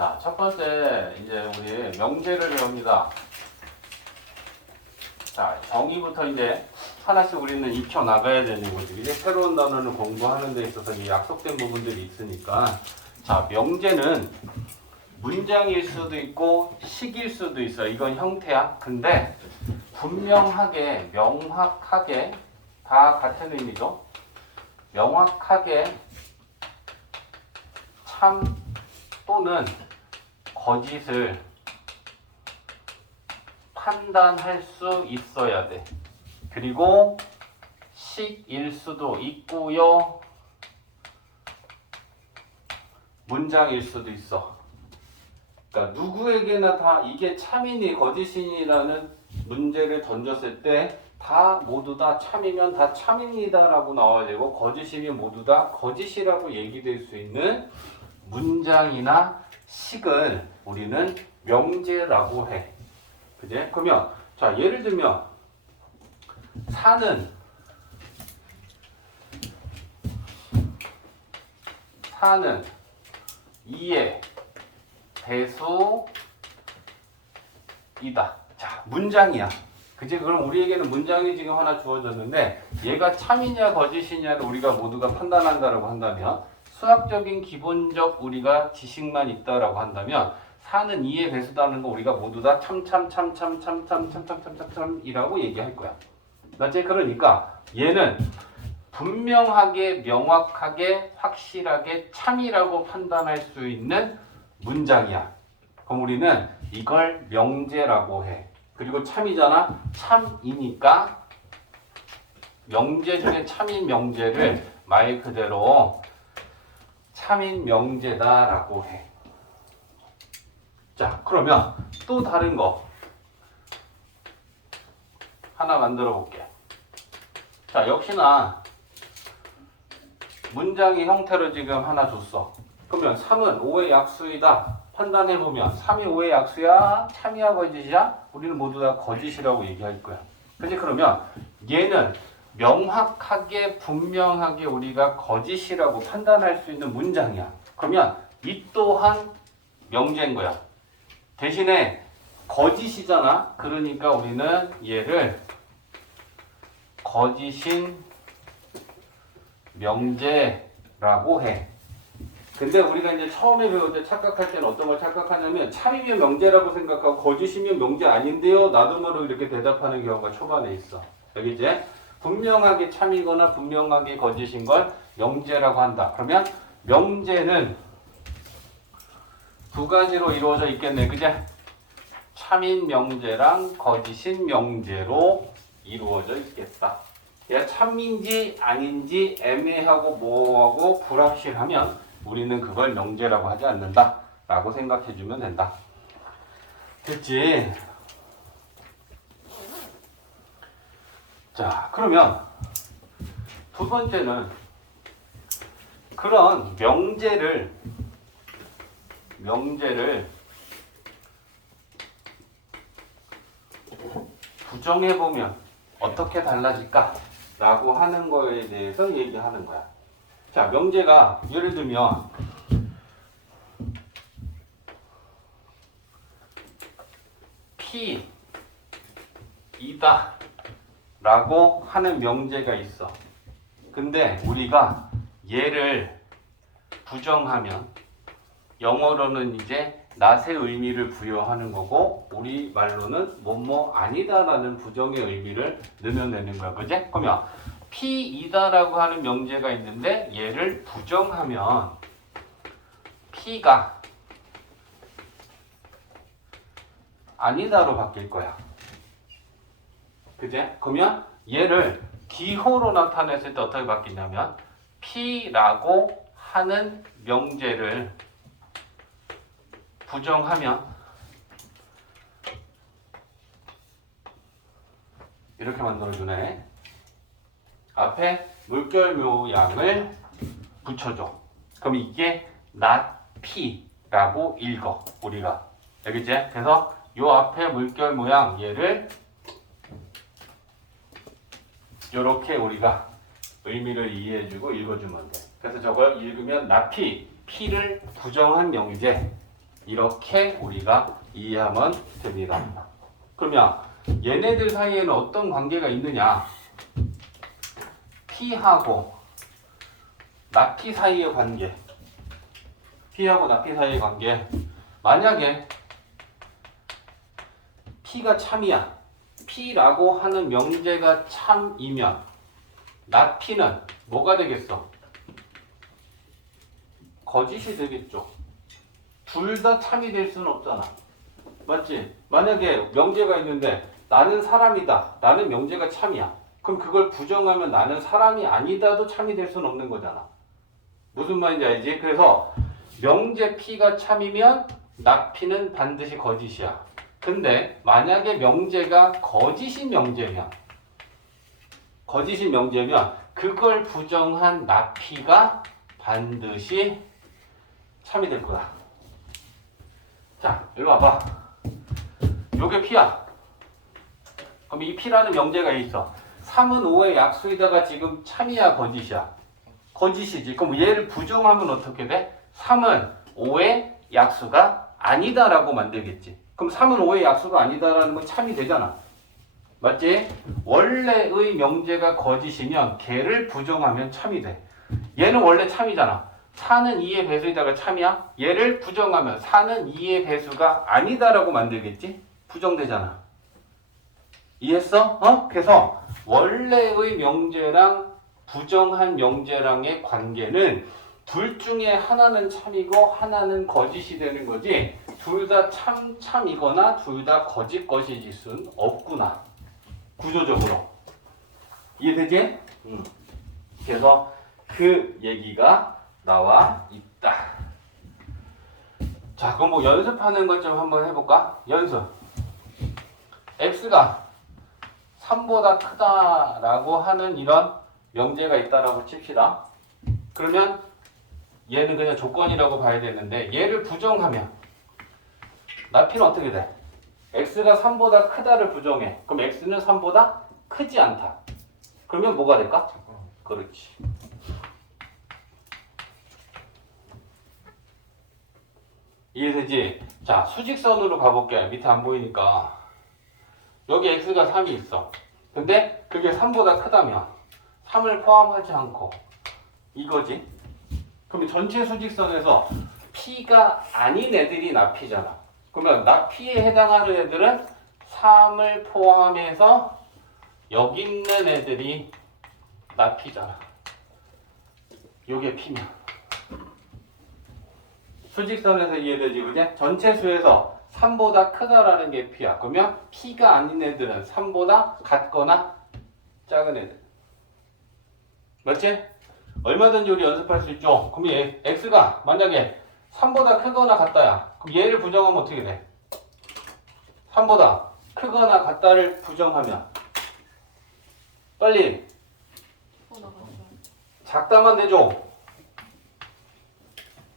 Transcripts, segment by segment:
자, 첫 번째 이제 우리 명제를 배웁니다. 자, 정의부터 이제 하나씩 우리는 익혀 나가야 되는 거지. 이제 새로운 단어를 공부하는 데 있어서 이 약속된 부분들이 있으니까. 자, 명제는 문장일 수도 있고 식일 수도 있어. 이건 형태야. 근데 분명하게, 명확하게 다 같은 의미죠. 명확하게 참 또는 거짓을 판단할 수 있어야 돼. 그리고 식일 수도 있고요. 문장일 수도 있어. 그러니까 누구에게나 다 이게 참이니 거짓이니라는 문제를 던졌을 때 다 모두 다 참이면 다 참입니다라고 나와야 되고 거짓이면 모두 다 거짓이라고 얘기될 수 있는 문장이나 식을 우리는 명제라고 해. 그지? 그러면 자 예를 들면 사는 이의 배수이다. 자, 문장이야. 그지? 그럼 우리에게는 문장이 지금 하나 주어졌는데 얘가 참이냐 거짓이냐를 우리가 모두가 판단한다라고 한다면 수학적인 기본적 우리가 지식만 있다라고 한다면 사는 이의 배수다는 거 우리가 모두 다 참이라고 얘기할 거야. 맞지? 그러니까 얘는 분명하게 명확하게 확실하게 참이라고 판단할 수 있는 문장이야. 그럼 우리는 이걸 명제라고 해. 그리고 참이잖아. 참이니까 명제 중에 참인 명제를 말 그대로 참인 명제다라고 해. 자, 그러면 또 다른 거 하나 만들어 볼게. 자, 역시나 문장의 형태로 지금 하나 줬어. 그러면 3은 5의 약수이다. 판단해보면 3이 5의 약수야? 참이야? 거짓이야? 우리는 모두 다 거짓이라고 얘기할 거야. 그치? 그러면 얘는 명확하게 분명하게 우리가 거짓이라고 판단할 수 있는 문장이야. 그러면 이 또한 명제인 거야. 대신에 거짓이잖아. 그러니까 우리는 얘를 거짓인 명제라고 해. 근데 우리가 이제 처음에 배울 때 착각할 때는 어떤 걸 착각하냐면 참이면 명제라고 생각하고 거짓이면 명제 아닌데요? 나도 모르게 이렇게 대답하는 경우가 초반에 있어. 여기 이제 분명하게 참이거나 분명하게 거짓인 걸 명제라고 한다. 그러면 명제는 두 가지로 이루어져 있겠네. 그제? 참인 명제랑 거짓인 명제로 이루어져 있겠다. 얘가 참인지 아닌지 애매하고 모호하고 불확실하면 우리는 그걸 명제라고 하지 않는다 라고 생각해 주면 된다. 됐지? 자, 그러면 두 번째는 그런 명제를 부정해 보면 어떻게 달라질까? 라고 하는 거에 대해서 얘기하는 거야. 자, 명제가 예를 들면 P이다 라고 하는 명제가 있어. 근데 우리가 얘를 부정하면 영어로는 이제 낫의 의미를 부여하는 거고 우리 말로는 뭐뭐 아니다라는 부정의 의미를 넣어내는 거야. 그지? 그러면 P이다라고 하는 명제가 있는데 얘를 부정하면 P가 아니다로 바뀔 거야. 그지? 그러면 얘를 기호로 나타냈을 때 어떻게 바뀌냐면 P라고 하는 명제를 부정하면 이렇게 만들어주네. 앞에 물결 모양을 붙여줘. 그럼 이게 not P라고 읽어. 우리가 알겠지? 그래서 요 앞에 물결 모양 얘를 요렇게 우리가 의미를 이해해주고 읽어주면 돼. 그래서 저걸 읽으면 not P, P를 부정한 명제 이렇게 우리가 이해하면 됩니다. 그러면 얘네들 사이에는 어떤 관계가 있느냐? P하고 나P 사이의 관계. P하고 나P 사이의 관계. 만약에 P가 참이야. P라고 하는 명제가 참이면 나P는 뭐가 되겠어? 거짓이 되겠죠. 둘 다 참이 될 수는 없잖아. 맞지? 만약에 명제가 있는데 나는 사람이다. 나는 명제가 참이야. 그럼 그걸 부정하면 나는 사람이 아니다도 참이 될 수는 없는 거잖아. 무슨 말인지 알지? 그래서 명제 P가 참이면 나 P는 반드시 거짓이야. 근데 만약에 명제가 거짓인 명제면 그걸 부정한 나 P가 반드시 참이 될 거야. 자, 이리 와봐. 요게 P야. 그럼 이 P라는 명제가 있어. 3은 5의 약수에다가 지금 참이야, 거짓이야? 거짓이지. 그럼 얘를 부정하면 어떻게 돼? 3은 5의 약수가 아니다라고 만들겠지. 그럼 3은 5의 약수가 아니다라는 건 참이 되잖아. 맞지? 원래의 명제가 거짓이면 걔를 부정하면 참이 돼. 얘는 원래 참이잖아. 4는 2의 배수에다가 참이야? 얘를 부정하면 4는 2의 배수가 아니다라고 만들겠지? 부정되잖아. 이해했어? 그래서 원래의 명제랑 부정한 명제랑의 관계는 둘 중에 하나는 참이고 하나는 거짓이 되는 거지 둘 다 참이거나 둘 다 거짓 것이질 수는 없구나. 구조적으로. 이해되지? 그래서 그 얘기가 나와 있다. 자, 그럼 뭐 연습하는 것 좀 한번 해볼까? 연습. x가 3보다 크다라고 하는 이런 명제가 있다라고 칩시다. 그러면 얘는 그냥 조건이라고 봐야 되는데 얘를 부정하면 나P는 어떻게 돼? x가 3보다 크다를 부정해. 그럼 x는 3보다 크지 않다. 그러면 뭐가 될까? 그렇지. 이해되지? 자, 수직선으로 가볼게. 밑에 안 보이니까. 여기 x가 3이 있어. 근데 그게 3보다 크다면 3을 포함하지 않고 이거지. 그럼 전체 수직선에서 P가 아닌 애들이 나P잖아. 그러면 나P에 해당하는 애들은 3을 포함해서 여기 있는 애들이 나P잖아. 요게 P면 수직선에서 이해되지, 그지? 전체 수에서 3보다 크다라는 게 P야. 그러면 P가 아닌 애들은 3보다 같거나 작은 애들. 맞지? 얼마든지 우리 연습할 수 있죠. 그럼 얘 x가 만약에 3보다 크거나 같다야. 그럼 얘를 부정하면 어떻게 돼? 3보다 크거나 같다를 부정하면 빨리 작다만 되죠.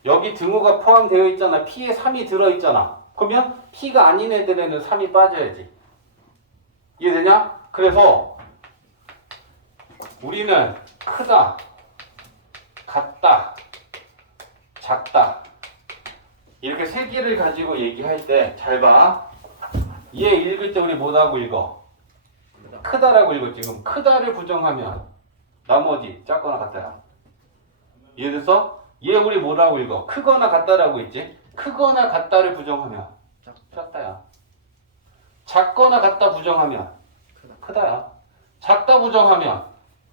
여기 등호가 포함되어 있잖아. P에 3이 들어있잖아. 그러면 P가 아닌 애들에는 3이 빠져야지. 이해되냐? 그래서 우리는 크다, 같다, 작다 이렇게 세 개를 가지고 얘기할 때 잘 봐. 얘 읽을 때 우리 뭐라고 읽어? 크다라고 읽었지. 그럼 크다를 부정하면 나머지 작거나 같다야. 이해됐어? 얘 우리 뭐라고 읽어? 크거나 같다라고 있지. 크거나 같다를 부정하면 작다야. 작거나 같다 부정하면 크다야. 작다 부정하면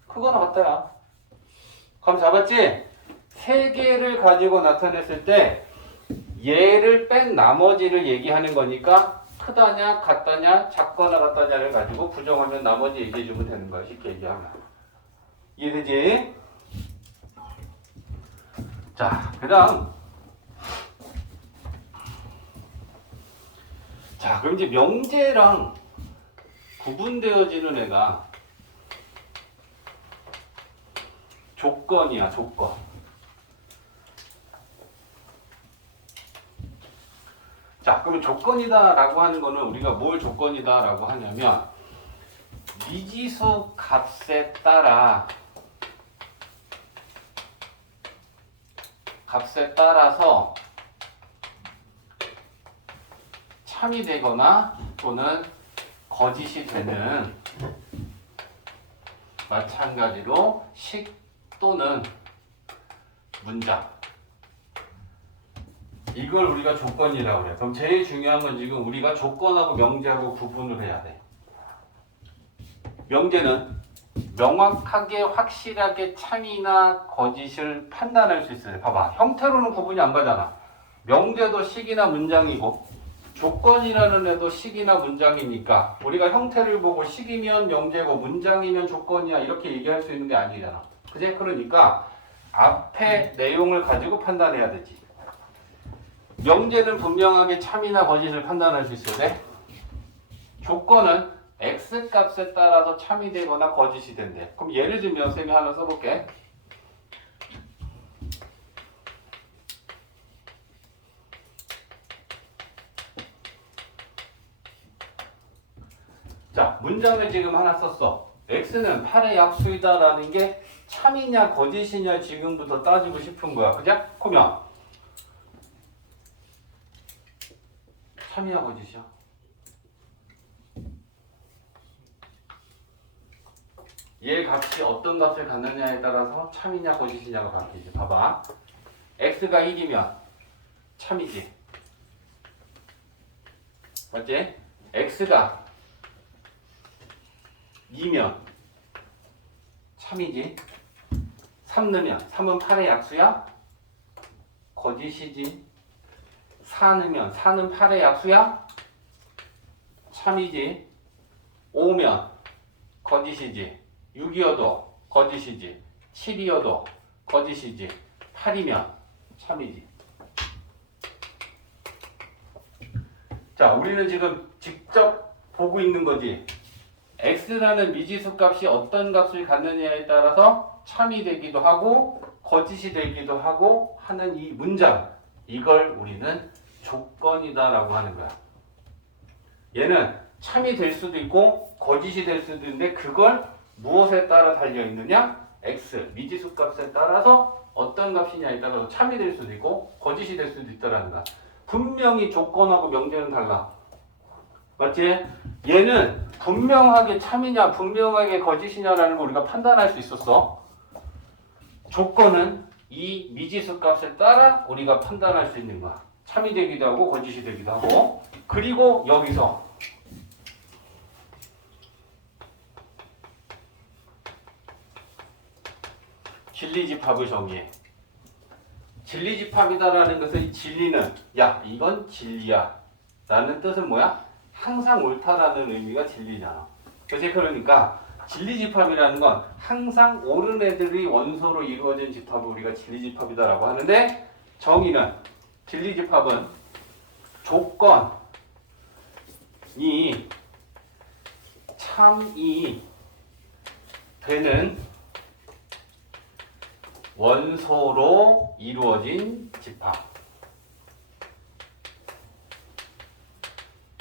크거나 같다야. 그럼 잡았지? 세 개를 가지고 나타냈을 때 얘를 뺀 나머지를 얘기하는 거니까 크다냐 같다냐 작거나 같다냐를 가지고 부정하면 나머지 얘기해주면 되는 거야. 쉽게 얘기하면. 이해되지? 자, 그 다음 자, 그럼 이제 명제랑 구분되어지는 애가 조건이야, 조건. 자, 그러면 조건이다라고 하는 거는 우리가 뭘 조건이다라고 하냐면 미지수 값에 따라서 참이 되거나 또는 거짓이 되는 마찬가지로 식 또는 문장. 이걸 우리가 조건이라고 그래요. 그럼 제일 중요한 건 지금 우리가 조건하고 명제하고 구분을 해야 돼. 명제는 명확하게 확실하게 참이나 거짓을 판단할 수 있어요. 봐봐. 형태로는 구분이 안 가잖아. 명제도 식이나 문장이고 조건이라는 애도 식이나 문장이니까 우리가 형태를 보고 식이면 명제고 문장이면 조건이야 이렇게 얘기할 수 있는 게 아니잖아. 그지? 그러니까 앞에 내용을 가지고 판단해야 되지. 명제는 분명하게 참이나 거짓을 판단할 수 있어야 돼. 조건은 x 값에 따라서 참이 되거나 거짓이 된대. 그럼 예를 들면 쌤이 하나 써볼게. 자, 문장을 지금 하나 썼어. x는 8의 약수이다라는 게 참이냐 거짓이냐 지금부터 따지고 싶은 거야. 그죠? 그러면 참이야 거짓이야? 얘 값이 어떤 값을 갖느냐에 따라서 참이냐 거짓이냐가 바뀌지. 봐봐. x가 1이면 참이지. 맞지? x가 2면 참이지. 3 넣으면 3은 8의 약수야? 거짓이지. 4 넣으면 4는 8의 약수야? 참이지. 5면 거짓이지. 6이어도 거짓이지. 7이어도 거짓이지. 8이면 참이지. 자, 우리는 지금 직접 보고 있는 거지. x라는 미지수 값이 어떤 값을 갖느냐에 따라서 참이 되기도 하고 거짓이 되기도 하고 하는 이 문장, 이걸 우리는 조건이다라고 하는 거야. 얘는 참이 될 수도 있고 거짓이 될 수도 있는데 그걸 무엇에 따라 달려 있느냐? x, 미지수 값에 따라서 어떤 값이냐에 따라서 참이 될 수도 있고 거짓이 될 수도 있다라는 거야. 분명히 조건하고 명제는 달라. 맞지? 얘는 분명하게 참이냐 분명하게 거짓이냐라는 걸 우리가 판단할 수 있었어. 조건은 이 미지수 값에 따라 우리가 판단할 수 있는 거야. 참이 되기도 하고 거짓이 되기도 하고. 그리고 여기서 진리집합을 정의해. 진리집합이다라는 것은 이 진리는 야 이건 진리야 라는 뜻은 뭐야? 항상 옳다라는 의미가 진리잖아. 그래서 그러니까 진리집합이라는 건 항상 옳은 애들이 원소로 이루어진 집합을 우리가 진리집합이다라고 하는데 정의는 진리집합은 조건이 참이 되는 원소로 이루어진 집합.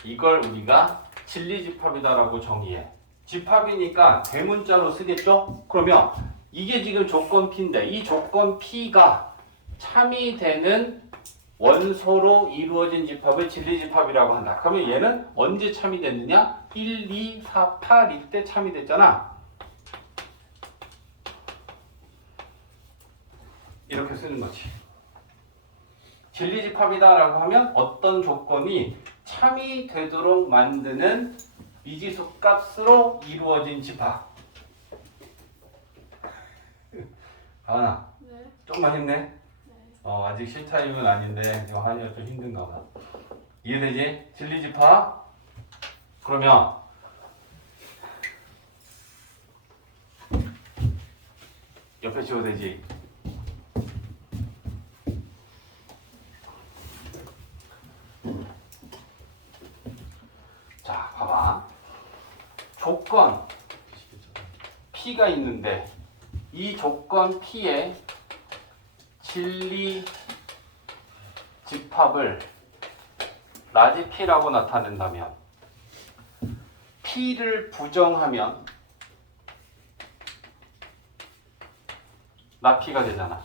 이걸 우리가 진리집합이다라고 정의해. 집합이니까 대문자로 쓰겠죠? 그러면 이게 지금 조건 P인데 이 조건 P가 참이 되는 원소로 이루어진 집합을 진리집합이라고 한다. 그러면 얘는 언제 참이 됐느냐? 1, 2, 4, 8일 때 참이 됐잖아. 이렇게 쓰는 거지. 진리집합이다라고 하면 어떤 조건이 참이 되도록 만드는 미지수 값으로 이루어진 집합. 가은아, 네. 조금만 힘내. 네. 아직 실타임은 아닌데 이거 하기가 좀 힘든가 봐. 이해되지? 진리집합. 그러면 옆에 지워도 되지? 자, 봐봐. 조건 P가 있는데 이 조건 P의 진리 집합을 라지 P라고 나타낸다면 P를 부정하면 나피가 되잖아.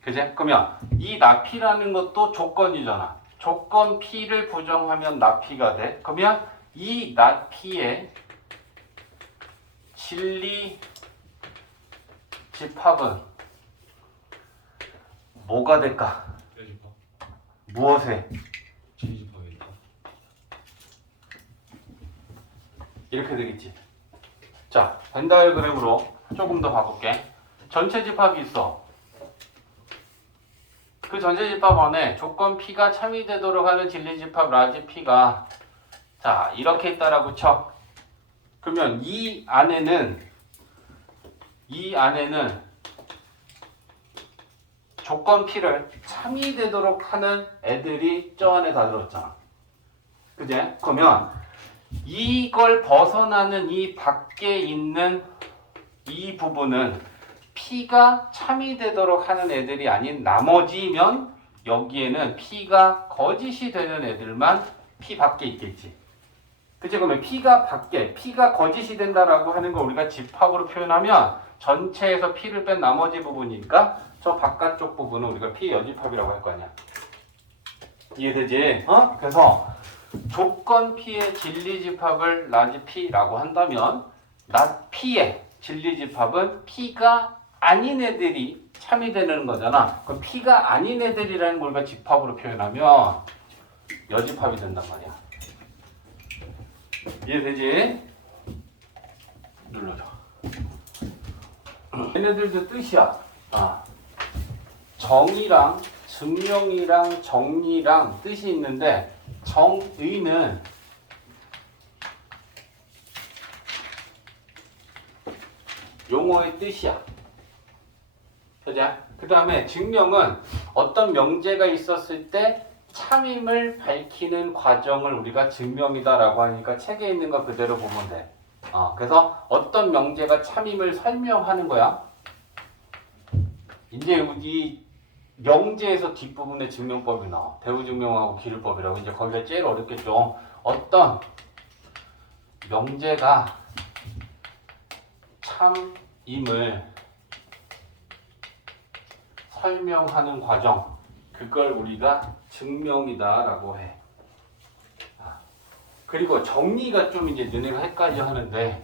그제? 그러면 이 나피라는 것도 조건이잖아. 조건 P를 부정하면 나 P가 돼. 그러면 이 나 P의 진리 집합은 뭐가 될까? 빼집합. 무엇에? 진집합이니까. 이렇게 되겠지. 자, 벤 다이어그램으로 조금 더 봐볼게. 전체 집합이 있어. 그 전체 집합 안에 조건 P가 참이되도록 하는 진리 집합 라지 P가 자 이렇게 있다라고 쳐. 그러면 이 안에는 조건 P를 참이되도록 하는 애들이 저 안에 다 들어있잖아. 그제? 그러면 이걸 벗어나는 이 밖에 있는 이 부분은 P가 참이되도록 하는 애들이 아닌 나머지면 여기에는 P가 거짓이 되는 애들만 P 밖에 있겠지. 그치? 그러면 P가 밖에, P가 거짓이 된다라고 하는 걸 우리가 집합으로 표현하면 전체에서 P를 뺀 나머지 부분이니까 저 바깥쪽 부분은 우리가 P 여집합이라고 할 거 아니야. 이해되지? 그래서 조건 P의 진리 집합을 라지 P라고 한다면 나 P의 진리 집합은 P가 아닌 애들이 참이되는 거잖아. 그럼 P가 아닌 애들이라는 걸 우리가 집합으로 표현하면 여집합이 된단 말이야. 이해되지? 눌러줘. 얘네들도 뜻이야. 정의랑 증명이랑 정리랑 뜻이 있는데 정의는 용어의 뜻이야. 그 다음에 증명은 어떤 명제가 있었을 때 참임을 밝히는 과정을 우리가 증명이다라고 하니까 책에 있는 거 그대로 보면 돼. 그래서 어떤 명제가 참임을 설명하는 거야. 이제 이 명제에서 뒷부분에 증명법이 나와. 대우증명하고 기술법이라고. 이제 거기가 제일 어렵겠죠. 어떤 명제가 참임을 설명하는 과정, 그걸 우리가 증명이다라고 해. 그리고 정리가 좀 이제 너네가 헷갈려 하는데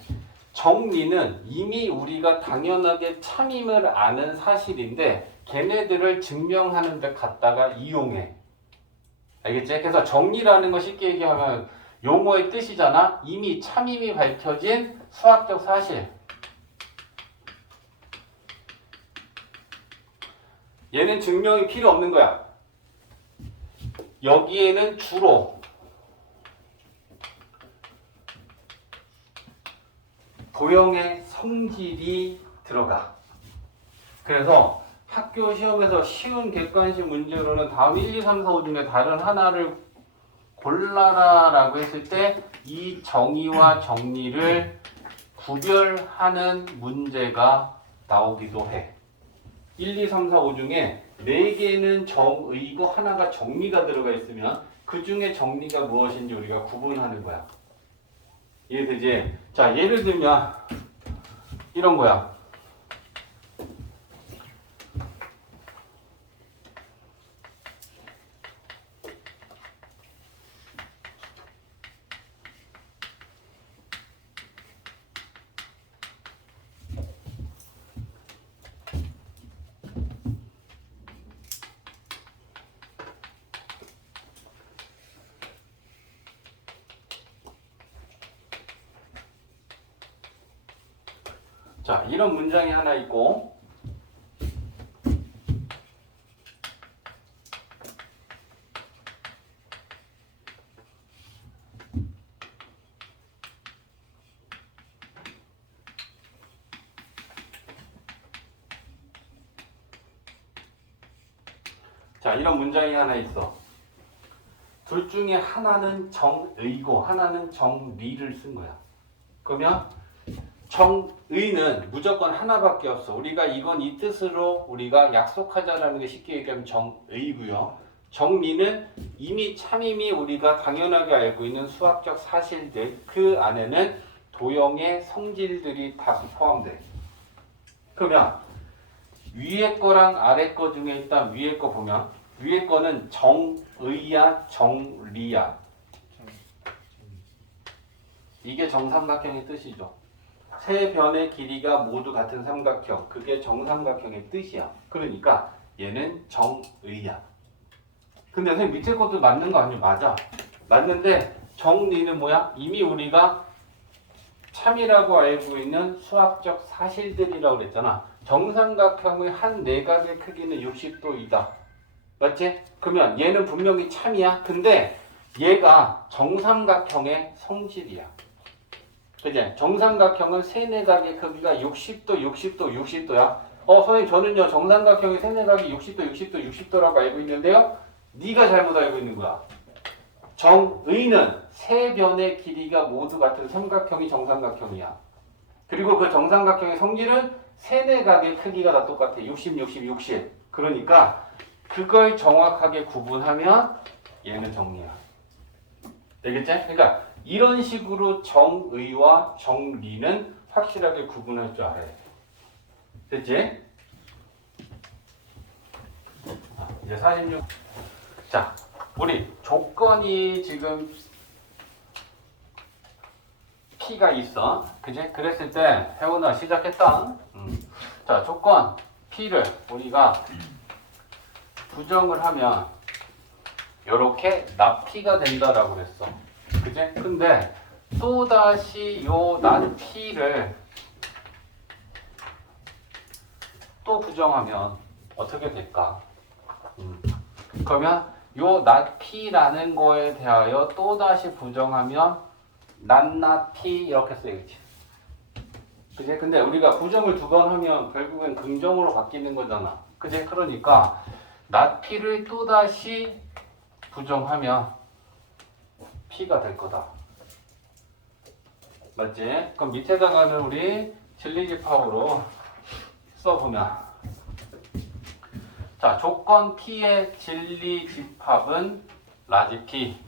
정리는 이미 우리가 당연하게 참임을 아는 사실인데 걔네들을 증명하는 데 갖다가 이용해. 알겠지? 그래서 정리라는 거 쉽게 얘기하면 용어의 뜻이잖아. 이미 참임이 밝혀진 수학적 사실. 얘는 증명이 필요 없는 거야. 여기에는 주로 도형의 성질이 들어가. 그래서 학교 시험에서 쉬운 객관식 문제로는 다음 1, 2, 3, 4, 5 중에 다른 하나를 골라라 라고 했을 때 이 정의와 정리를 구별하는 문제가 나오기도 해. 1, 2, 3, 4, 5 중에 4개는 정의고 하나가 정리가 들어가 있으면 그 중에 정리가 무엇인지 우리가 구분하는 거야. 이해되지? 자, 예를 들면 이런 거야. 자, 이런 문장이 하나 있고 자, 이런 문장이 하나 있어. 둘 중에 하나는 정의고 하나는 정리를 쓴 거야. 그러면 정의는 무조건 하나밖에 없어. 우리가 이건 이 뜻으로 우리가 약속하자라는 게 쉽게 얘기하면 정의고요. 정리는 이미 참임이 우리가 당연하게 알고 있는 수학적 사실들, 그 안에는 도형의 성질들이 다 포함돼. 그러면 위에 거랑 아래 거 중에 일단 위에 거 보면 위에 거는 정의야, 정리야. 이게 정삼각형의 뜻이죠. 세 변의 길이가 모두 같은 삼각형. 그게 정삼각형의 뜻이야. 그러니까 얘는 정의야. 근데 선생님 밑에 것도 맞는 거 아니에요? 맞아. 맞는데 정리는 뭐야? 이미 우리가 참이라고 알고 있는 수학적 사실들이라고 그랬잖아. 정삼각형의 한 내각의 크기는 60도이다. 맞지? 그러면 얘는 분명히 참이야. 근데 얘가 정삼각형의 성질이야. 그지? 정삼각형은 세내각의 크기가 60도, 60도, 60도야. 선생님 저는요 정삼각형의 세내각이 60도, 60도, 60도라고 알고 있는데요. 네가 잘못 알고 있는 거야. 정의는 세 변의 길이가 모두 같은 삼각형이 정삼각형이야. 그리고 그 정삼각형의 성질은 세내각의 크기가 다 똑같아. 60, 60, 60. 그러니까 그걸 정확하게 구분하면 얘는 정리야. 되겠지? 그러니까 이런 식으로 정의와 정리는 확실하게 구분할 줄 알아야 돼. 됐지? 이제 46. 자, 우리 조건이 지금 P가 있어. 그지? 그랬을 때, 혜원아 시작했다. 자, 조건 P를 우리가 부정을 하면 요렇게 납P가 된다라고 그랬어. 그지? 근데 또다시 요 납P를 또 부정하면 어떻게 될까? 그러면 요 납P라는 거에 대하여 또다시 부정하면 낱납P 이렇게 써야겠지. 그지? 근데 우리가 부정을 두 번 하면 결국엔 긍정으로 바뀌는 거잖아. 그지? 그러니까 납P를 또다시 부정하면 P가 될 거다. 맞지? 그럼 밑에다가는 우리 진리집합으로 써보면, 자, 조건 P의 진리집합은 라지 P.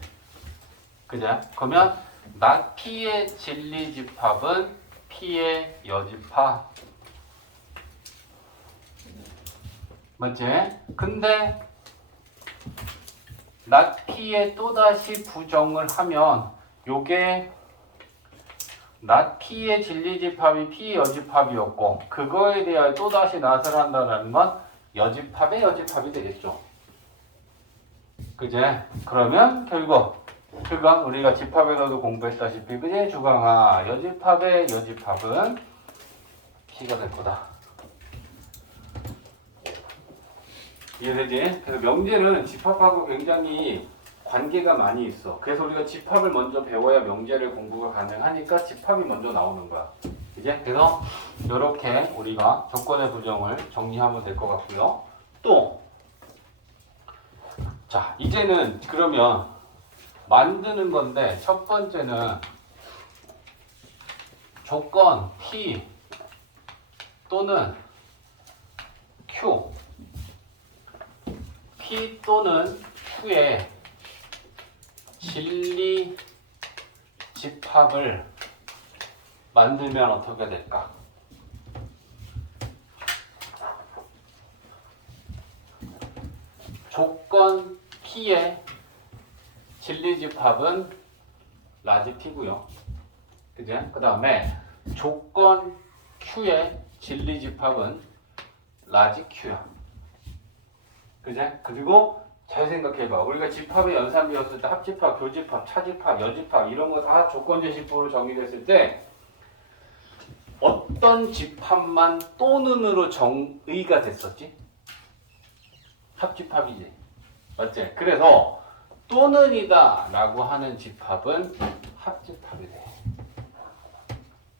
그죠? 그러면 납 P의 진리집합은 P의 여집합. 맞지? 근데 납 P에 또다시 부정을 하면 요게 납 P의 진리집합이 P의 여집합이었고 그거에 대하여 또다시 낫을 한다는 건 여집합의 여집합이 되겠죠. 그제? 그러면 결국 그건 우리가 집합에서도 공부했다시피 그제? 주강아 여집합의 여집합은 P가 될 거다. 이해되지? 그래서 명제는 집합하고 굉장히 관계가 많이 있어. 그래서 우리가 집합을 먼저 배워야 명제를 공부가 가능하니까 집합이 먼저 나오는 거야. 이제 그래서 이렇게 우리가 조건의 부정을 정리하면 될 것 같고요. 또, 자 이제는 그러면 만드는 건데 첫 번째는 조건 P 또는 Q P 또는 Q의 진리 집합을 만들면 어떻게 될까? 조건 P의 진리 집합은 라지 P고요. 그죠? 그 다음에 조건 Q의 진리 집합은 라지 Q야. 그제? 그리고 잘 생각해봐. 우리가 집합의 연산 배웠을 때 합집합, 교집합, 차집합, 여집합 이런 거 다 조건제식법으로 정의됐을 때 어떤 집합만 또는으로 정의가 됐었지? 합집합이지. 맞지? 그래서 또는이다 라고 하는 집합은 합집합이 돼.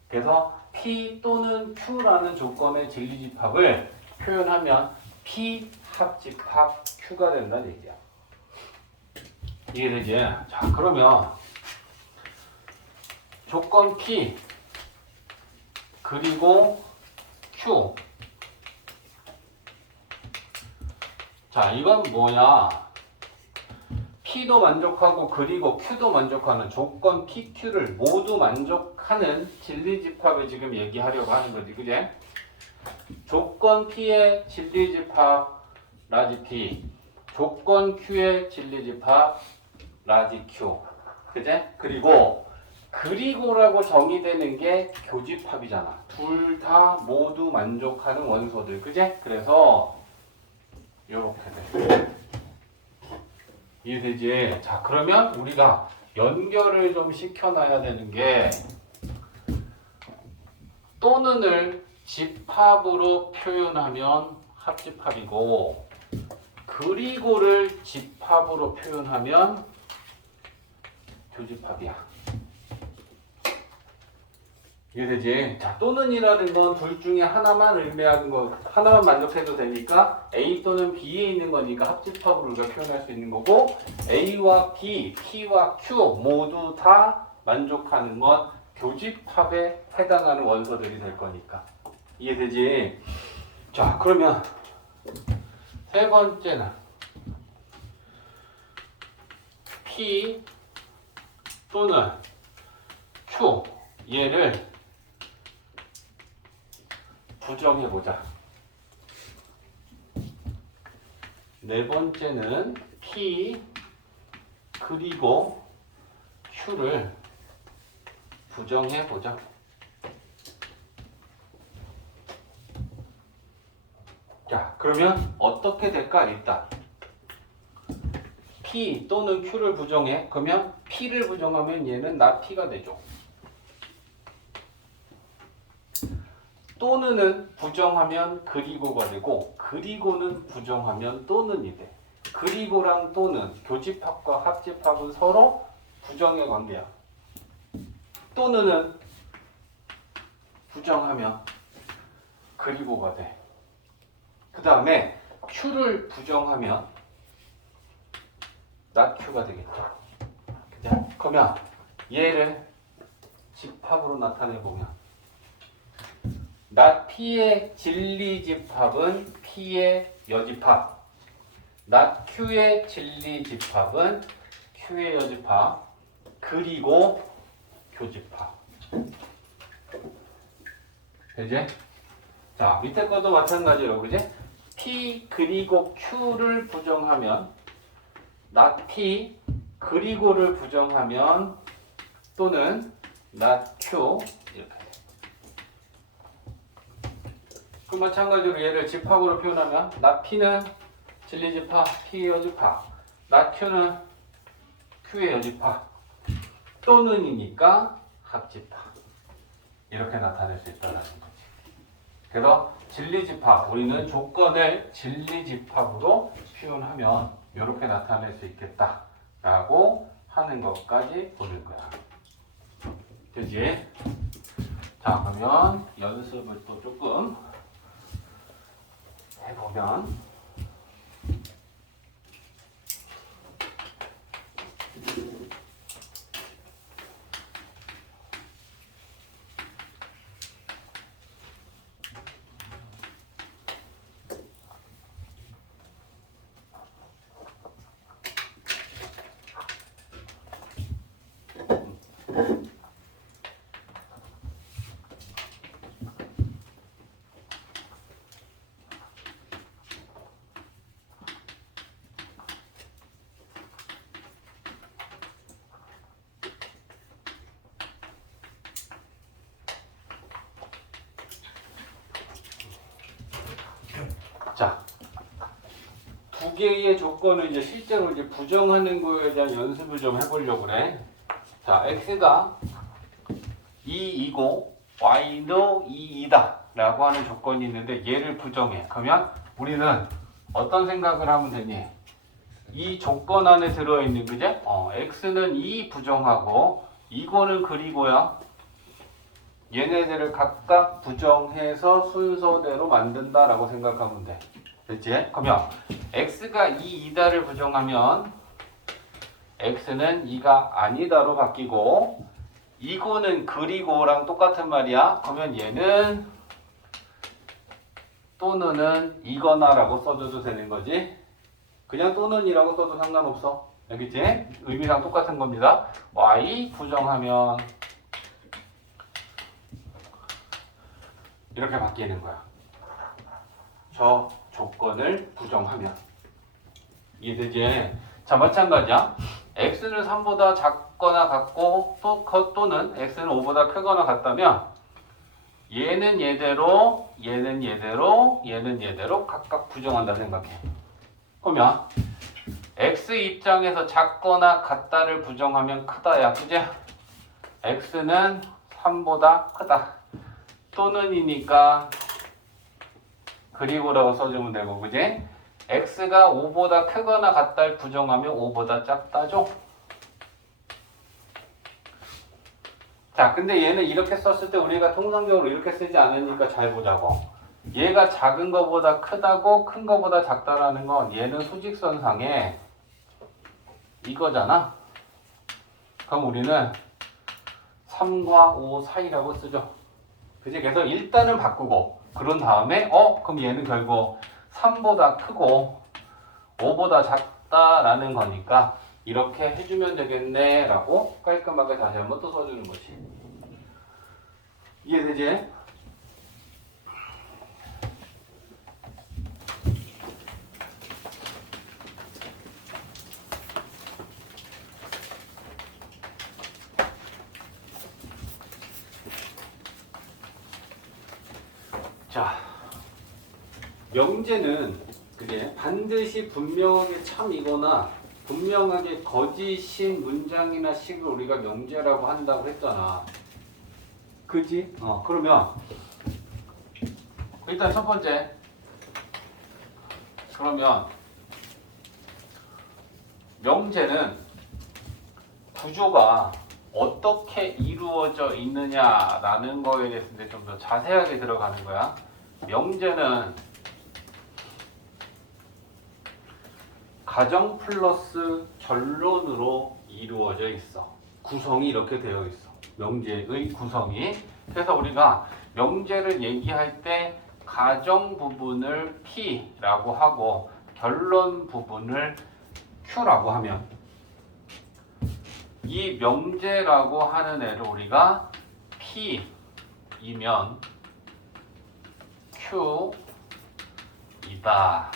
그래서 P 또는 Q라는 조건의 진리집합을 표현하면 P 합집합 Q가 된다는 얘기야. 이해되지? 자, 그러면 조건 P 그리고 Q. 자, 이건 뭐냐? P도 만족하고 그리고 Q도 만족하는 조건 PQ를 모두 만족하는 진리집합을 지금 얘기하려고 하는 거지. 그제? 조건 P의 진리집합 라지 P, 조건 Q의 진리집합 라지 Q. 그제? 그리고라고 정의되는 게 교집합이잖아. 둘 다 모두 만족하는 원소들. 그제? 그래서 요렇게 돼. 이해되지? 자, 그러면 우리가 연결을 좀 시켜놔야 되는 게 또는을 집합으로 표현하면 합집합이고 그리고를 집합으로 표현하면 교집합이야. 이해되지? 자, 또는이라는 건 둘 중에 하나만 의미하는 거, 하나만 만족해도 되니까 A 또는 B에 있는 거니까 합집합으로 우리가 표현할 수 있는 거고 A와 B, P와 Q 모두 다 만족하는 건 교집합에 해당하는 원소들이 될 거니까. 이해되지? 자, 그러면 세 번째는 P 또는 Q 얘를 부정해보자. 네 번째는 P 그리고 Q를 부정해보자. 자, 그러면 어떻게 될까? 일단 P 또는 Q를 부정해. 그러면 P를 부정하면 얘는 not P가 되죠. 또는은 부정하면 그리고가 되고 그리고는 부정하면 또는이 돼. 그리고랑 또는 교집합과 합집합은 서로 부정의 관계야. 또는은 부정하면 그리고가 돼. 그 다음에 Q를 부정하면 not Q가 되겠죠. 그죠? 그러면 얘를 집합으로 나타내보면 not P의 진리집합은 P의 여집합, not Q의 진리집합은 Q의 여집합, 그리고 교집합. 되지? 자, 밑에 것도 마찬가지로, 그지? P 그리고 Q를 부정하면 not P 그리고를 부정하면 또는 not Q 이렇게 돼. 그럼 마찬가지로 얘를 집합으로 표현하면 not P는 진리집합, P의 여집합, not Q는 Q의 여집합, 또는이니까 합집합. 이렇게 나타낼 수 있다는 거지. 그래서 진리집합, 우리는 조건을 진리집합으로 표현하면 이렇게 나타낼 수 있겠다라고 하는 것까지 보는 거야. 그지? 자, 그러면 연습을 또 조금 해보면 자, 두 개의 조건을 이제 실제로 이제 부정하는 거에 대한 연습을 좀 해보려고 그래. 자, x가 2이고 y도 2이다 라고 하는 조건이 있는데 얘를 부정해. 그러면 우리는 어떤 생각을 하면 되니? 이 조건 안에 들어있는, 그제? x는 2 부정하고 이거는 그리고야 얘네들을 각각 부정해서 순서대로 만든다라고 생각하면 돼. 됐지? 그러면 x가 2이다를 부정하면 x는 2가 아니다로 바뀌고 이거는 그리고랑 똑같은 말이야. 그러면 얘는 또는은 이거나라고 써줘도 되는 거지. 그냥 또는이라고 써도 상관없어. 알겠지? 의미랑 똑같은 겁니다. y 부정하면 이렇게 바뀌는 거야. 저 조건을 부정하면. 이해되지? 자, 마찬가지야. x는 3보다 작거나 같고 또는 x는 5보다 크거나 같다면 얘는 얘대로, 얘는 얘대로, 얘는 얘대로 각각 부정한다 생각해. 그러면 x 입장에서 작거나 같다를 부정하면 크다야, 그지? x는 3보다 크다. 또는이니까 그리고라고 써주면 되고, 그지? x가 5보다 크거나 같다를 부정하면 5보다 작다죠? 자, 근데 얘는 이렇게 썼을 때 우리가 통상적으로 이렇게 쓰지 않으니까 잘 보자고. 얘가 작은 거보다 크다고 큰 거보다 작다라는 건 얘는 수직선상에 이거잖아. 그럼 우리는 3과 5 사이라고 쓰죠. 그치? 그래서 일단은 바꾸고 그런 다음에 그럼 얘는 결국 3보다 크고 5보다 작다라는 거니까 이렇게 해주면 되겠네 라고 깔끔하게 다시 한번 또 써주는 거지. 이해되지? 자, 명제는 그게 반드시 분명하게 참이거나 분명하게 거짓인 문장이나 식을 우리가 명제라고 한다고 했잖아. 그지? 그러면 일단 첫 번째, 그러면 명제는 구조가 어떻게 이루어져 있느냐라는 거에 대해서 좀 더 자세하게 들어가는 거야. 명제는 가정 플러스 결론으로 이루어져 있어. 구성이 이렇게 되어 있어. 명제의 구성이. 그래서 우리가 명제를 얘기할 때 가정 부분을 P라고 하고 결론 부분을 Q라고 하면 이 명제라고 하는 애를 우리가 P이면 Q이다.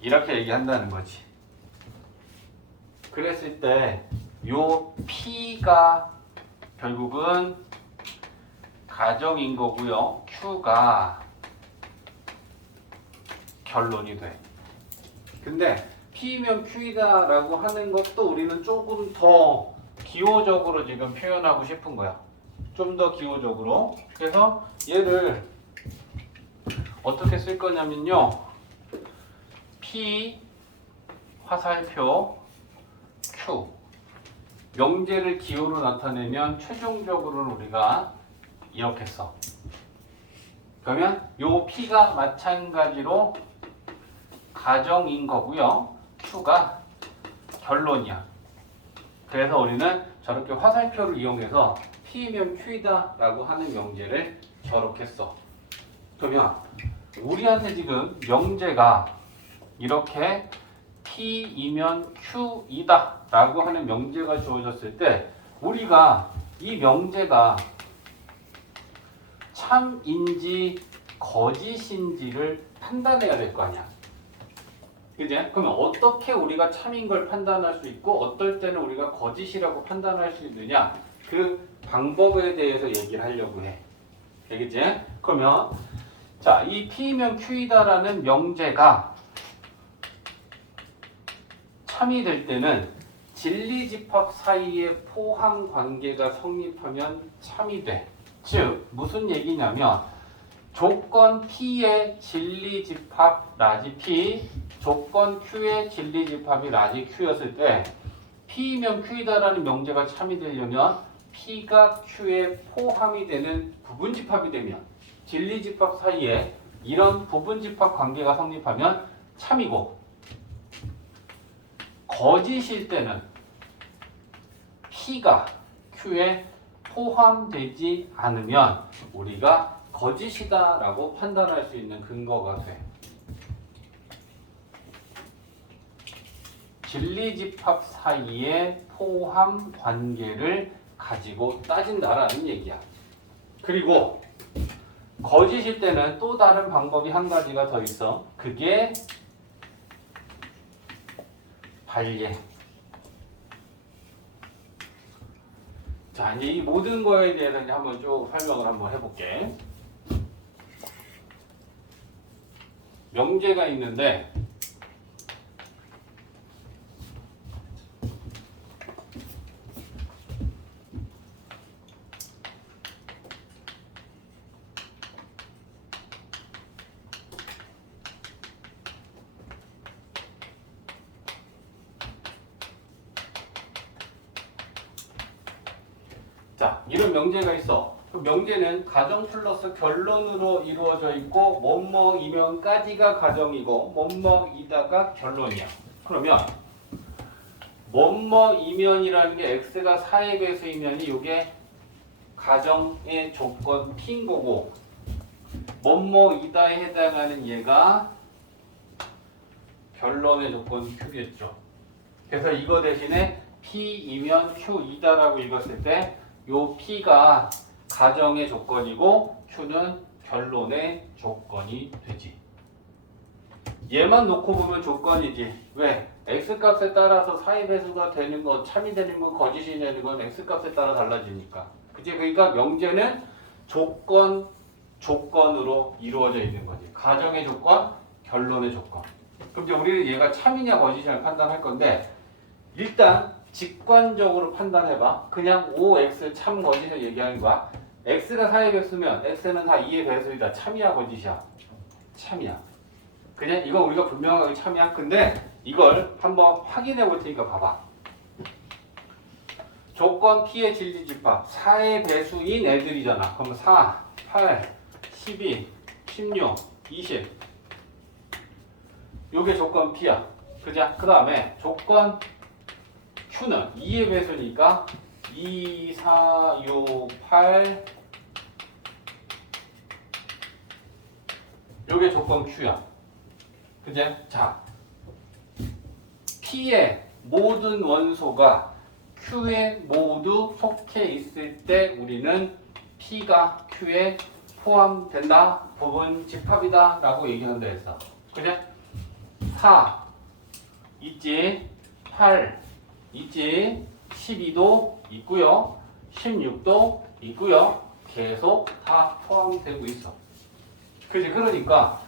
이렇게 얘기한다는 거지. 그랬을 때 요 P가 결국은 가정인 거고요. Q가 결론이 돼. 근데 P면 Q이다 라고 하는 것도 우리는 조금 더 기호적으로 지금 표현하고 싶은 거야. 좀 더 기호적으로. 그래서 얘를 어떻게 쓸 거냐면요. P 화살표 Q 명제를 기호로 나타내면 최종적으로는 우리가 이렇게 써. 그러면 요 P가 마찬가지로 가정인 거고요. Q가 결론이야. 그래서 우리는 저렇게 화살표를 이용해서 P면 Q이다 라고 하는 명제를 저렇게 써. 그러면 우리한테 지금 명제가 이렇게 P이면 Q이다 라고 하는 명제가 주어졌을 때 우리가 이 명제가 참인지 거짓인지를 판단해야 될 거 아니야. 그지? 그러면 어떻게 우리가 참인 걸 판단할 수 있고 어떨 때는 우리가 거짓이라고 판단할 수 있느냐 그 방법에 대해서 얘기를 하려고 해. 알겠지? 그러면 자, 이 P면 Q이다라는 명제가 참이 될 때는 진리집합 사이에 포함 관계가 성립하면 참이 돼. 즉 무슨 얘기냐면 조건 P의 진리집합 라지 P, 조건 Q의 진리집합이 라지 Q였을 때 P면 Q이다라는 명제가 참이 되려면 P가 Q에 포함이 되는 부분집합이 되면 진리집합 사이에 이런 부분집합 관계가 성립하면 참이고 거짓일 때는 P가 Q에 포함되지 않으면 우리가 거짓이다 라고 판단할 수 있는 근거가 돼. 진리집합 사이에 포함 관계를 가지고 따진다라는 얘기야. 그리고 거짓일 때는 또 다른 방법이 한 가지가 더 있어. 그게 반례. 자, 이제 이 모든 거에 대해서 이제 한번 쭉 설명을 한번 해볼게. 명제가 있는데, 자, 이런 명제가 있어. 그 명제는 가정 플러스 결론으로 이루어져 있고 뭐뭐이면까지가 가정이고 뭐뭐이다가 결론이야. 그러면 뭐뭐이면이라는 게 x가 4의 배수이면이 이게 가정의 조건 p인 거고 뭐뭐이다에 해당하는 얘가 결론의 조건 q겠죠. 그래서 이거 대신에 p이면 q이다라고 읽었을 때 요 P가 가정의 조건이고 Q는 결론의 조건이 되지. 얘만 놓고 보면 조건이지. 왜? X값에 따라서 사이 배수가 되는 거, 참이 되는 거, 거짓이 되는 건 X값에 따라 달라지니까. 그치? 그러니까 명제는 조건으로 이루어져 있는 거지. 가정의 조건, 결론의 조건. 그럼 이제 우리는 얘가 참이냐 거짓이냐 판단할 건데 일단 직관적으로 판단해봐. 그냥 OX 참 거짓을 얘기하는 거야. X가 4의 배수면 X는 다 2의 배수이다. 참이야 거짓이야? 참이야. 그냥 이거 우리가 분명하게 참이야. 근데 이걸 한번 확인해 볼 테니까 봐봐. 조건 P의 진리집합 4의 배수인 애들이잖아. 그럼 4, 8, 12, 16, 20 요게 조건 P야. 그죠? 그 다음에 조건 Q는 2의 배수니까 2, 4, 6, 8 요게 조건 Q야. 그제? 자, P의 모든 원소가 Q에 모두 속해 있을 때 우리는 P가 Q에 포함된다. 부분 집합이다 라고 얘기한다 했어. 그제? 4 있지? 8 있지? 12도 있고요. 16도 있고요. 계속 다 포함되고 있어. 그지? 그러니까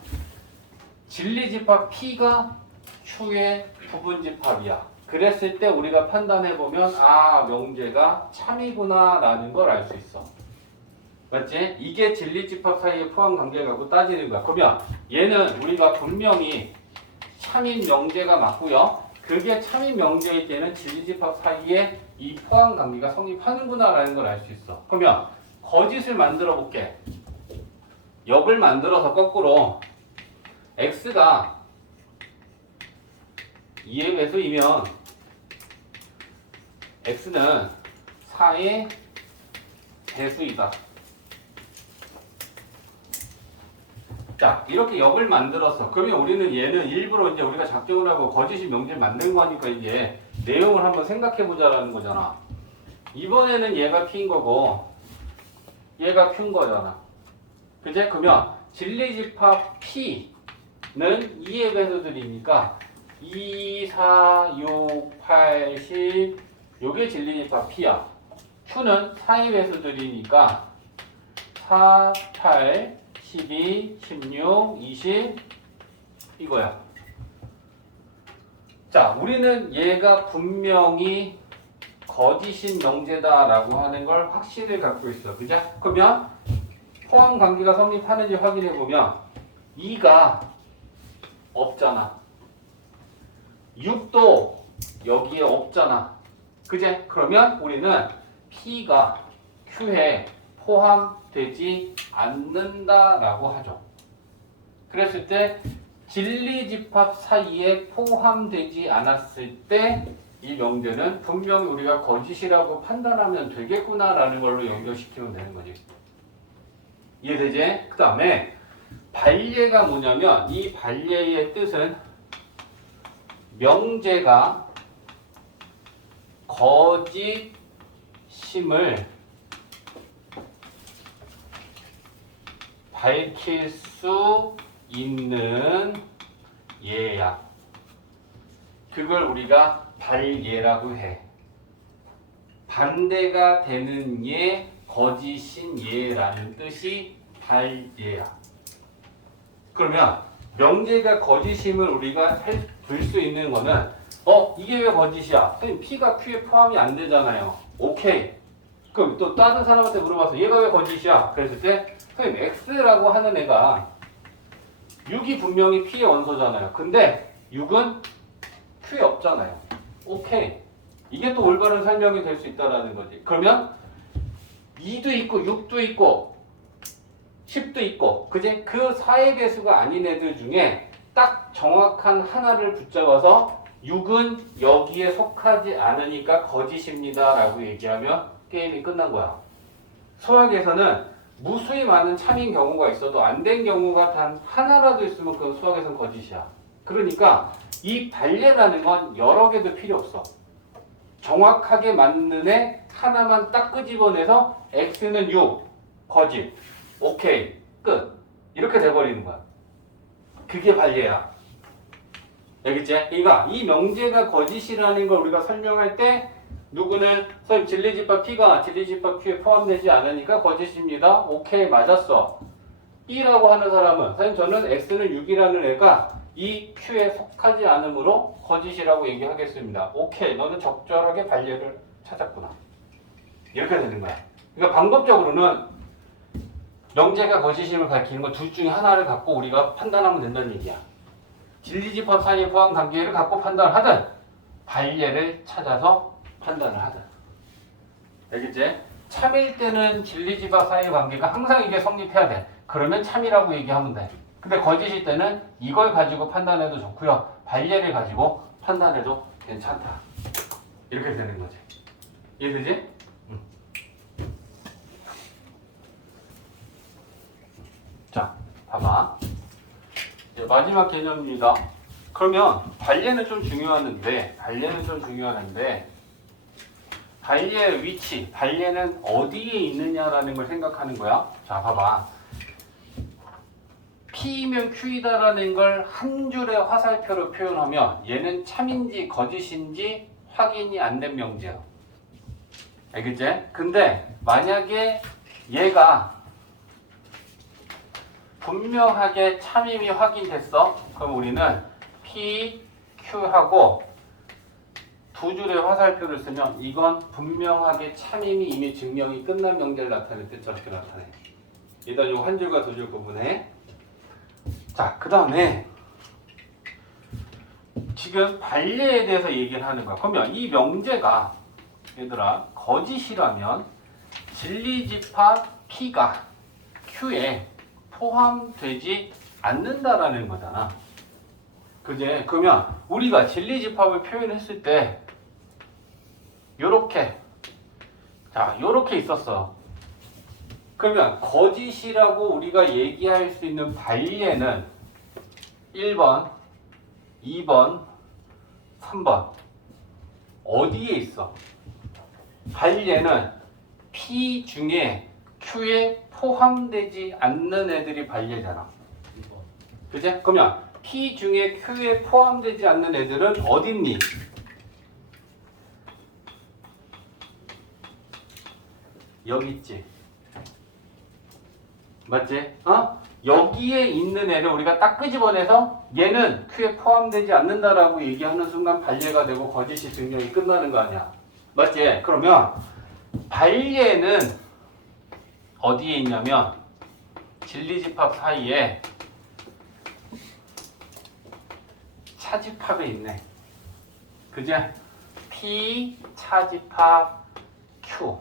진리집합 P가 Q의 부분집합이야. 그랬을 때 우리가 판단해보면 아, 명제가 참이구나 라는 걸 알 수 있어. 맞지? 이게 진리집합 사이의 포함관계라고 따지는 거야. 그러면 얘는 우리가 분명히 참인 명제가 맞고요. 그게 참인 명제일 때는 진리집합 사이에 이 포함관계가 성립하는구나 라는 걸 알 수 있어. 그러면 거짓을 만들어 볼게. 역을 만들어서 거꾸로 x가 2의 배수이면 x는 4의 배수이다. 자, 이렇게 역을 만들었어. 그러면 우리는 얘는 일부러 이제 우리가 작정을 하고 거짓이 명제를 만든 거니까 이제 내용을 한번 생각해 보자라는 거잖아. 이번에는 얘가 P인 거고 얘가 Q인 거잖아. 그제? 그러면 진리집합 P는 2의 배수들이니까 2, 4, 6, 8, 10 요게 진리집합 P야. Q는 4의 배수들이니까 4, 8, 12, 16, 20 이거야. 자, 우리는 얘가 분명히 거짓인 명제다라고 하는 걸 확신을 갖고 있어. 그죠? 그러면 포함 관계가 성립하는지 확인해 보면 2가 없잖아. 6도 여기에 없잖아. 그제? 그러면 우리는 P가 Q에 포함되지 않는다라고 하죠. 그랬을 때 진리집합 사이에 포함되지 않았을 때 이 명제는 분명히 우리가 거짓이라고 판단하면 되겠구나라는 걸로 연결시키면 되는 거지. 이해되지? 그 다음에 반례가 뭐냐면 이 반례의 뜻은 명제가 거짓임을 밝힐 수 있는 예야. 그걸 우리가 발예라고 해. 반대가 되는 예, 거짓인 예라는 뜻이 발예야. 그러면 명제가 거짓임을 우리가 볼 수 있는 거는 이게 왜 거짓이야? 선생님 P가 Q에 포함이 안 되잖아요. 오케이. 그럼 또 다른 사람한테 물어봐서 얘가 왜 거짓이야? 그랬을 때 선생님 X라고 하는 애가 6이 분명히 P의 원소잖아요. 근데 6은 Q에 없잖아요. 오케이. 이게 또 올바른 설명이 될 수 있다는 거지. 그러면 2도 있고 6도 있고 10도 있고 그지? 그 사의 개수가 아닌 애들 중에 딱 정확한 하나를 붙잡아서 6은 여기에 속하지 않으니까 거짓입니다 라고 얘기하면 게임이 끝난 거야. 수학에서는 무수히 많은 참인 경우가 있어도 안 된 경우가 단 하나라도 있으면 그건 수학에서는 거짓이야. 그러니까 이 발예라는 건 여러 개도 필요 없어. 정확하게 맞는 애 하나만 딱 끄집어내서 X는 6, 거짓, 오케이, 끝. 이렇게 돼버리는 거야. 그게 발예야. 알겠지? 그러니까 이 명제가 거짓이라는 걸 우리가 설명할 때 누구는 선생님 진리집합 P가 진리집합 Q에 포함되지 않으니까 거짓입니다. 오케이, 맞았어. B라고 하는 사람은 선생님 저는 X는 6이라는 애가 이 Q에 속하지 않으므로 거짓이라고 얘기하겠습니다. 오케이, 너는 적절하게 발예를 찾았구나. 이렇게 되는 거야. 그러니까 방법적으로는 명제가 거짓임을 밝히는 건 둘 중에 하나를 갖고 우리가 판단하면 된다는 얘기야. 진리집합 사이의 포함 관계를 갖고 판단을 하든 발예를 찾아서 판단을 하든. 알겠지? 참일 때는 진리집합 사이의 관계가 항상 이게 성립해야 돼. 그러면 참이라고 얘기하면 돼. 근데 거짓일 때는 이걸 가지고 판단해도 좋고요. 발예를 가지고 판단해도 괜찮다. 이렇게 되는 거지. 이해되지? 응. 자, 봐봐. 이제 마지막 개념입니다. 그러면 발예는 좀 중요하는데 발예의 위치, 발예는 어디에 있느냐라는 걸 생각하는 거야. 자, 봐봐. P이면 Q이다라는 걸 한 줄의 화살표로 표현하면 얘는 참인지 거짓인지 확인이 안 된 명제야. 알겠지? 근데 만약에 얘가 분명하게 참임이 확인됐어. 그럼 우리는 P, Q하고 두 줄의 화살표를 쓰면 이건 분명하게 참임이 이미 증명이 끝난 명제를 나타낼 때 저렇게 나타내. 일단 이 한 줄과 두 줄 구분해. 자, 그 다음에 지금 발예에 대해서 얘기를 하는 거야. 그러면 이 명제가 얘들아 거짓이라면 진리집합 P가 Q에 포함되지 않는다라는 거잖아. 그제? 그러면 우리가 진리집합을 표현했을 때 요렇게 요렇게 있었어. 그러면 거짓이라고 우리가 얘기할 수 있는 발예는 1번, 2번, 3번 어디에 있어? 발예는 P 중에 Q에 포함되지 않는 애들이 발예잖아. 그제? 그러면 P 중에 Q에 포함되지 않는 애들은 어디 있니? 여기 있지. 맞지? 여기에 있는 애를 우리가 딱 끄집어내서 얘는 Q에 포함되지 않는다라고 얘기하는 순간 발예가 되고 거짓이 증명이 끝나는 거 아니야. 맞지? 그러면 발예는 어디에 있냐면 진리집합 사이에 차집합에 있네. 그제? P 차집합 Q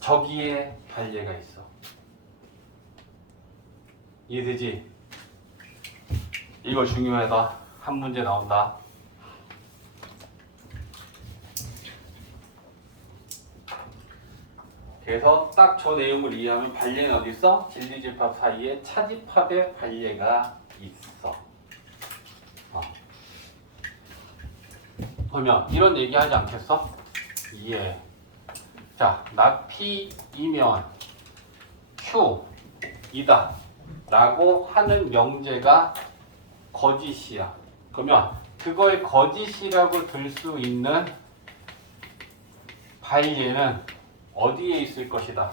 저기에 발예가 있어. 이해되지? 이거 중요하다. 한 문제 나온다. 그래서 딱 저 내용을 이해하면 발예는 어디 있어? 진리집합 사이에 차집합에 발예가 있어. 그러면 이런 얘기 하지 않겠어? 예. 자, 나 P이면 Q이다 라고 하는 명제가 거짓이야. 그러면 그걸 거짓이라고 들 수 있는 반례는 어디에 있을 것이다.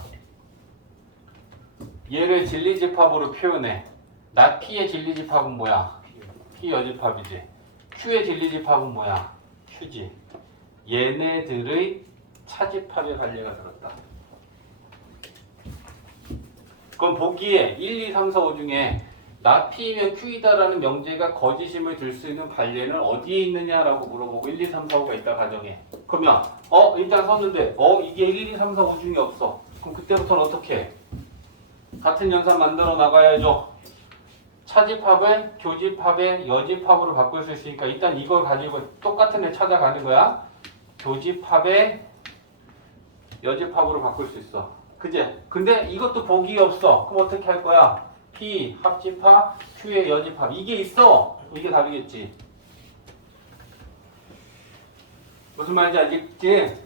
얘를 진리집합으로 표현해. 나 P의 진리집합은 뭐야? P 여집합이지. Q의 진리집합은 뭐야? Q지. 얘네들의 차집합의 관례가 들었다. 그럼 보기에 1, 2, 3, 4, 5 중에 나 P이면 Q이다라는 명제가 거짓임을 들 수 있는 관례는 어디에 있느냐라고 물어보고 1, 2, 3, 4, 5가 있다 가정해. 그러면 일단 썼는데 이게 1, 2, 3, 4, 5 중에 없어. 그럼 그때부터는 어떻게 해? 같은 연산 만들어 나가야죠. 차집합을 교집합의 여집합으로 바꿀 수 있으니까 일단 이걸 가지고 똑같은 애 찾아가는 거야. 교집합의 여집합으로 바꿀 수 있어. 그제? 근데 이것도 보기 없어. 그럼 어떻게 할 거야? P 합집합, Q의 여집합. 이게 있어. 이게 답이겠지. 무슨 말인지 알겠지?